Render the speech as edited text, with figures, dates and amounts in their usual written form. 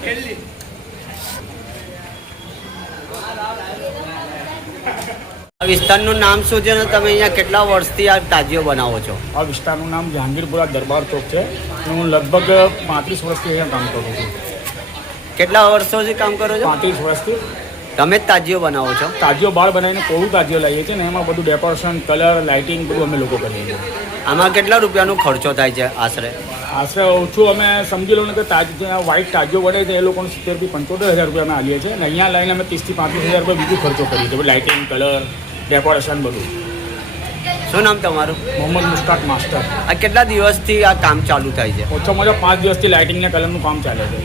આ વિસ્તારનું નામ શું છે ને તમે અહીંયા કેટલા વર્ષથી આ તાજીઓ બનાવો છો? આ વિસ્તારનું નામ જહાંગીરપુરા દરબાર ચોક છે. હું લગભગ 35 વર્ષથી અહીંયા કામ કરું છું. કેટલા વર્ષોથી કામ કરો છો? 35 વર્ષથી. તમે જ તાજીઓ બનાવો છો? તાજીઓ બાળ બનાવીને કોરું તાજીઓ લાવીએ છીએ ને એમાં બધું ડેકોરેશન, કલર, લાઇટિંગ બધું અમે લોકો કરીએ છીએ. આમાં કેટલા રૂપિયાનો ખર્ચો થાય છે આશરે? આશરે ઓછું અમે સમજી લો ને કે ત્યાં વ્હાઇટ તાજીઓ બને છે એ લોકોને 70,000 થી 75,000 રૂપિયા અમે આલીએ છીએ અને અહીંયા લઈને અમે 30,000 થી 35,000 રૂપિયા બીજું ખર્ચો કરીએ છીએ. લાઇટિંગ, કલર, ડેકોરેશન બધું. શું નામ તમારું? મોહમ્મદ મુશ્તાક માસ્ટર. આ કેટલા દિવસથી આ કામ ચાલુ થાય છે? ઓછામાં ઓછા 5 દિવસથી લાઇટિંગ ને કલરનું કામ ચાલે છે.